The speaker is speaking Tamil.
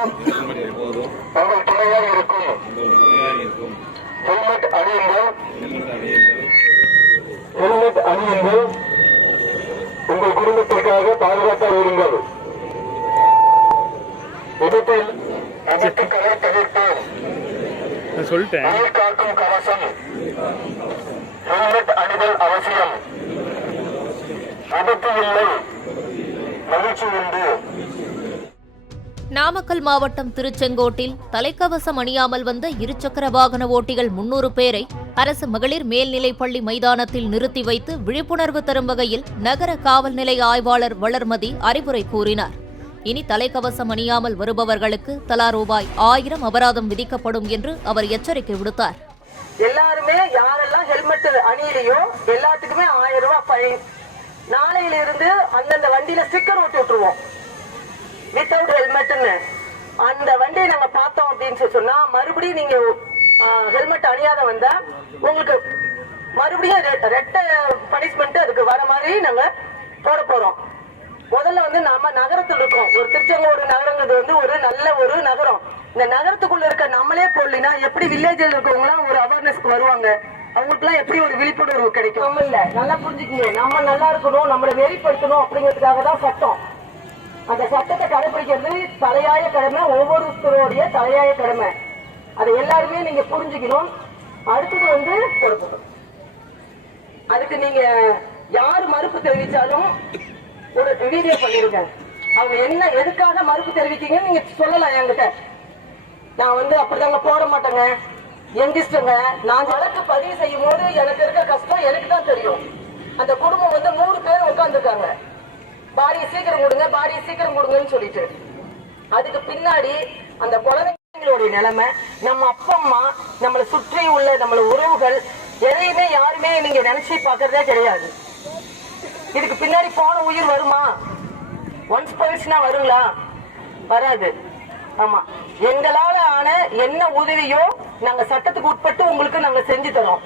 உங்கள் துணையாக இருக்கும். ஹெல்மெட் அணியுங்கள். ஹெல்மெட் அணியுங்கள். உங்கள் குடும்பத்திற்காக பாதுகாப்பாக இருங்கள். விபத்தில் விபத்துக்களை தவிர்ப்போம். உயிர் காக்கும் கவசம் ஹெல்மெட் அணிதல் அவசியம். விபத்து இல்லை, மகிழ்ச்சி உண்டு. நாமக்கல் மாவட்டம் திருச்செங்கோட்டில் தலைக்கவசம் அணியாமல் வந்த இருசக்கர வாகன ஓட்டிகள் 300 பேரை அரசு மகளிர் மேல்நிலைப்பள்ளி மைதானத்தில் நிறுத்தி வைத்து விழிப்புணர்வு தரும் வகையில் நகர காவல் நிலைய ஆய்வாளர் வளர்மதி அறிவுரை கூறினார். இனி தலைக்கவசம் அணியாமல் வருபவர்களுக்கு தலா ரூபாய் 1000 அபராதம் விதிக்கப்படும் என்று அவர் எச்சரிக்கை விடுத்தார். எல்லாருமே யாரெல்லாம் ஹெல்மெட் அணியிலையோ எல்லாத்துக்குமே 1000 ரூபாய் ஃபைன். நாளையிலிருந்து அந்தந்த வண்டியில ஸ்டிக்கர் ஒட்டி விட்டுருவோம், வித்தவுட் ஹெல்மெட்னு. அந்த வண்டியை நாங்க பார்த்தோம் அப்படின்னு சொன்னா மறுபடியும் நீங்க ஹெல்மெட் அணியாத வந்தா உங்களுக்கு மறுபடியும் ரெட்ட பனிஷ்மெண்ட் அதுக்கு வர மாதிரி நாங்க போட போறோம். முதல்ல நம்ம நகரத்தில் இருக்கோம். ஒரு திருச்செங்கோடு நகரங்கிறது ஒரு நல்ல ஒரு நகரம். இந்த நகரத்துக்குள்ள இருக்க நம்மளே போடலினா எப்படி வில்லேஜில் இருக்கவங்க எல்லாம் ஒரு அவேர்னஸ்க்கு வருவாங்க? அவங்களுக்கு எல்லாம் எப்படி ஒரு விழிப்புணர்வு கிடைக்கும்? இல்ல, நல்லா புரிஞ்சுக்கீங்க. நம்ம நல்லா இருக்கணும், நம்மளை வெளிப்படுத்தணும் அப்படிங்கிறதுக்காக தான் சட்டம். அந்த சட்டத்தை கடைபிடிக்கிறது தலையாய கடமை, ஒவ்வொருத்தருடைய தலையாய கடமை. அதை எல்லாருமே நீங்க புரிஞ்சுக்கணும். அடுத்தது கொடுக்கணும். அதுக்கு நீங்க யாரு மறுப்பு தெரிவிச்சாலும் ஒரு வீடியோ பண்ணிருங்க. அவங்க என்ன எதுக்காக மறுப்பு தெரிவிக்கீங்கன்னு நீங்க சொல்லலாம் என்கிட்ட. நான் அப்படிதாங்க போட மாட்டேங்க, எங்கிஸ்டங்க. நான் வழக்கு பதிவு செய்யும் போது எனக்கு இருக்க கஷ்டம் எனக்கு தான் தெரியும். அந்த குடும்பம் 100 பேர் உட்காந்துருக்காங்க. பாடியை சீக்கிரம் கொடுங்க, பாடியை சீக்கிரம் கொடுங்கன்னு சொல்லிட்டு. அதுக்கு பின்னாடி அந்த குழந்தைங்களுடைய நிலைமை, நம்ம அப்பா அம்மா, நம்மளை சுற்றி உள்ள நம்மள உறவுகள் எதையுமே யாருமே நீங்க நினைச்சு பாக்குறதே கிடையாது. இதுக்கு பின்னாடி போன உயிர் வருமா? ஒன்ஸ் போயிடுச்சுன்னா வருங்களா? வராது. ஆமா, எங்களால ஆன என்ன உதவியோ நாங்க சட்டத்துக்கு உட்பட்டு உங்களுக்கு நாங்க செஞ்சு தரோம்.